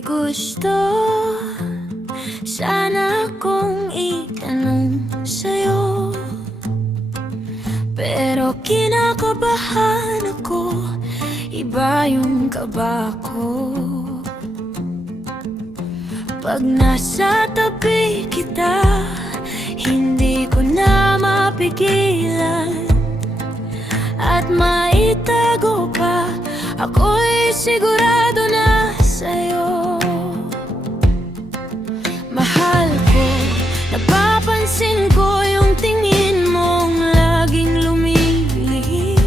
may gusto sana akong itanong sa'yo, pero kinakabahan ako, iba yung kaba ko. Pag nasa tabi kita, hindi ko na mapigilan. At maitago ka, ako'y sigurado na sa'yo. Mahal ko, napapansin ko yung tingin mong laging lumilihis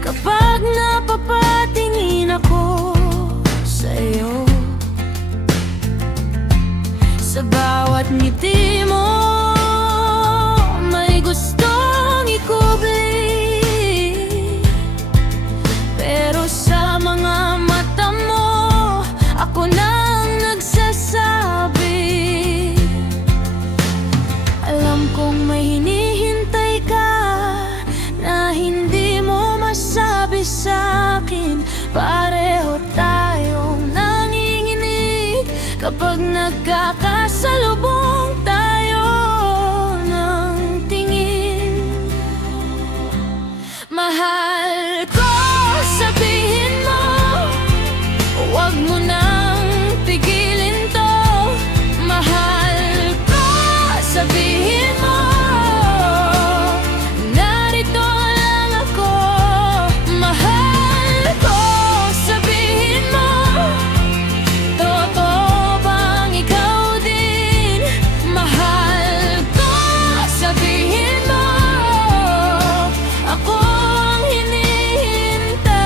kapag napapatingin ako sa'yo. Sa bawat ngiti mo, may gustong ikubli, pero sa mga mata mo, ako nang nagsasabi. Alam kong may hinihintay ka na hindi mo masabi sa'kin. Pareho tayong nanginginig kapag nagkakasalubong tayo ng tingin. Mahal ko, sabihin mo, huwag mo nang pigilin to. Mahal ko, sabihin mo, narito lang ako. Mahal ko, sabihin mo, totoo bang ikaw din? Mahal ko, sabihin mo, ako ang hinihintay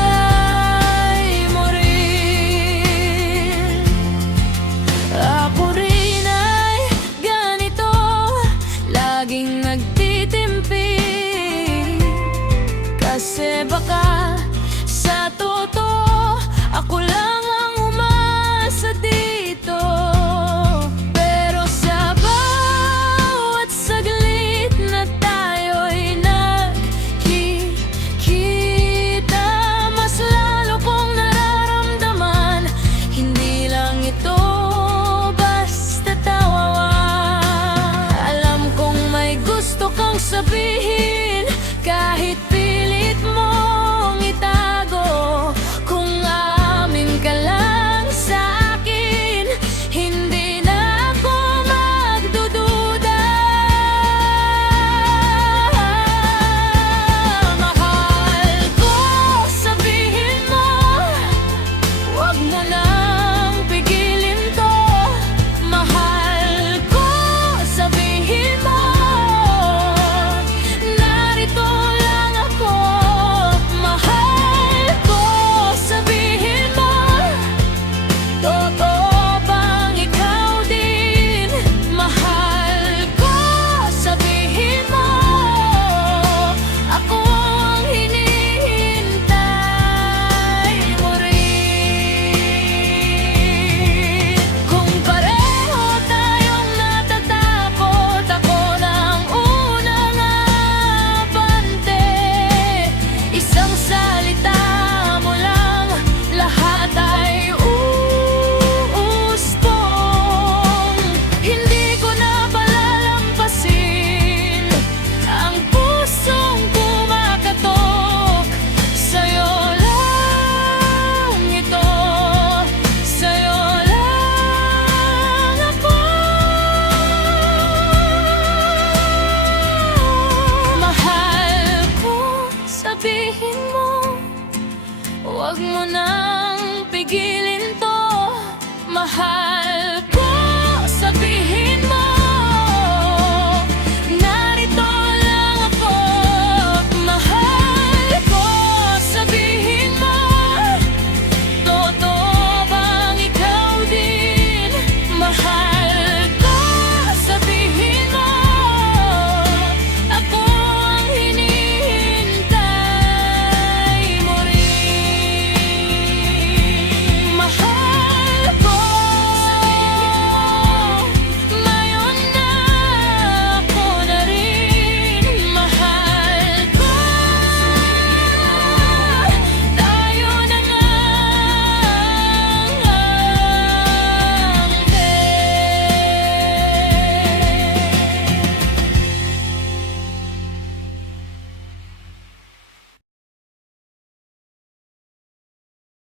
mo rin. Ako rin ay ganito, laging nagtitimpi, kasi baka sa totoo ako lang ang umasa dito. Pero sa bawat saglit na tayo'y nagkikita, mas lalo kong nararamdaman, hindi lang ito basta tawa. Alam kong may gusto kang sabihin, kahit pilit mong itago. Kung aamin ka lang sa'kin, hindi na ako magdududa. Mahal ko, sabihin mo, huwag mo nang pigilin to. Mahal ko, sabihin mo, narito lang ako. Mahal ko, sabihin mo, totoo bang ikaw din? Mahal ko, sabihin mo, ako ang hinihintay mo rin. Kung pareho tayong natatakot, ako ng unang abante. Isang salita mo lang, lahat ay uustong. Hindi ko na palalampasin ang pusong kumakatok. Sa'yo lang ito, sa'yo lang ako. Mahal ko, sabihin mo, huwag mo nang pigilin to. Mahal